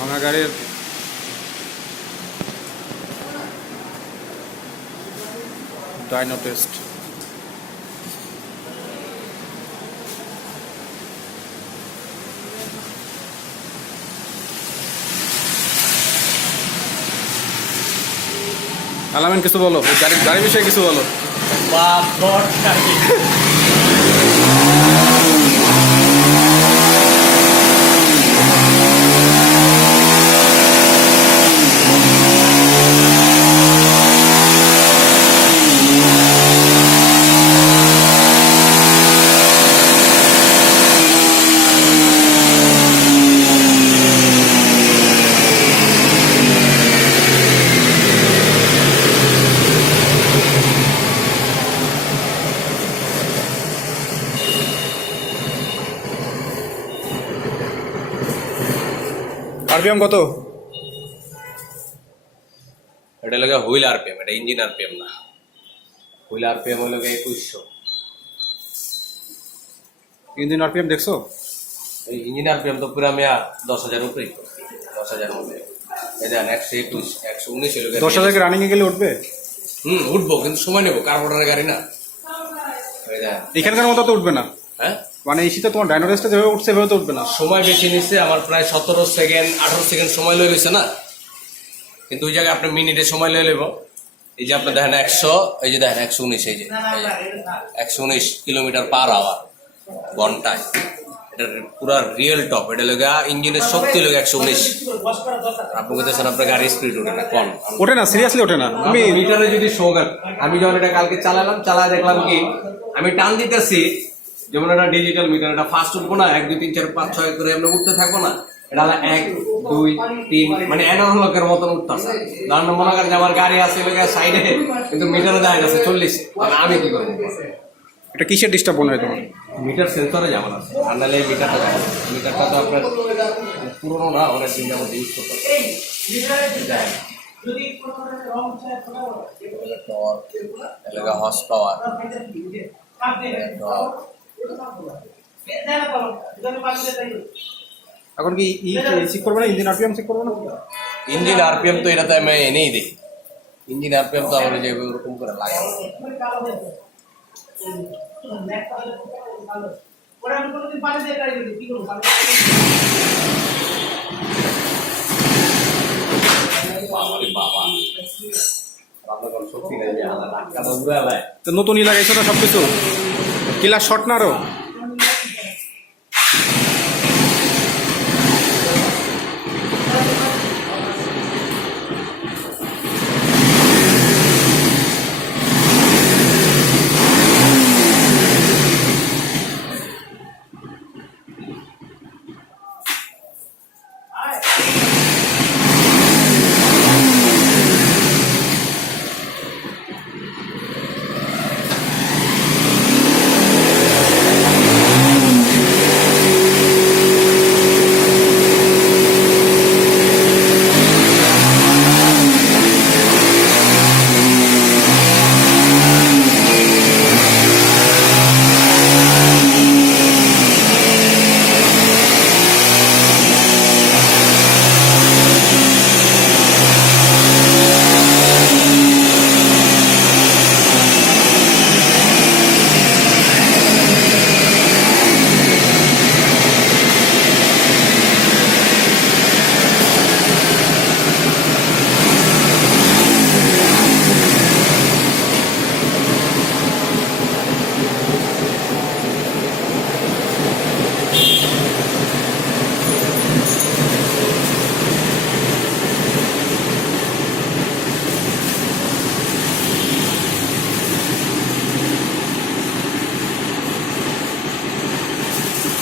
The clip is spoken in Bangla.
ভাঙা গাড়ির ডাইনো টেস্ট। আলামিন কিছু বলো, গাড়ি বিষয়ে কিছু বলো। আরপিএম কত? এটা লাগে হুইল আরপিএম, এটা ইঞ্জিন আরপিএম না। হুইল আরপিএম হলো 2100। ইঞ্জিন আরপিএম দেখছো? এই ইঞ্জিন আরপিএম তো পুরা মেয়া 10,000 উপরে, 10,000 মধ্যে। এই দেন 121, 119 হলো। 10,000 রানিং এ গেলে উঠবে? উঠবো, কিন্তু সময় নেবো, কার্বোরেটরের গাড়ি না। এখানকার মতো তো উঠবে না। হ্যাঁ, মানে এই শীতে তোমার ডাইনো রেসটা যেভাবে উঠছে সেভাবে তো উঠবে না। সময় বেশি নিচ্ছে আমার, প্রায় 17 সেকেন্ড 18 সেকেন্ড সময় লয়ে গেছে না। কিন্তু ওই জায়গায় আপনি মিনিটে সময় লয়ে নেব। এই যে আপনি দেখেন 100, এই যে দেখেন 119, এই যে 119 কিলোমিটার পার আওয়ার ঘন্টায়। এটা পুরা রিয়েল টপ। এটা লেগে ইঞ্জিনের শক্তি লেগে 119। আপনি বলতেছেন আপনার গাড়ি স্পিড ওঠে না, কম ওঠে না, সিরিয়াসলি ওঠে না। আমি মিটারে যদি শোগান, আমি যখন এটা কালকে চালালাম, চালায় দেখলাম কি আমি টান দিতেছি, যেমন এটা ডিজিটাল মিটার, এটা ফাস্ট উঠবো না, 1 2 3 4 5 6 করে আমরা উঠতে থাকবো না। এটা হলো 1 2 3, মানে অ্যানালগের মতন উঠতেছে। কারণ মনে করেন যে আমার গাড়ি আছে সাইডে, কিন্তু মিটারে দেখা যাচ্ছে 40। আমি কি করবো? এটা কিসের ডিস্টার্ব মনে হয় তোমার? মিটার সেন্সরে যেমন আছে, আর নাহলে মিটারটা তো আপনার পুরোনো না, অনেক দিন যেমন ইউজ করতে হর্স পাওয়ার। এখন কি চেক করবে না, ইঞ্জিন আরপিএম চেক করবে না? ইঞ্জিন আরপিএম তো এটাতে আমি এনেই দিই। ইঞ্জিন আরপিএম তো আমার যে ওরকম করে লাগে। নতুনই লাগাইছো না সবকিছু? কিলার শর্ট না আরো?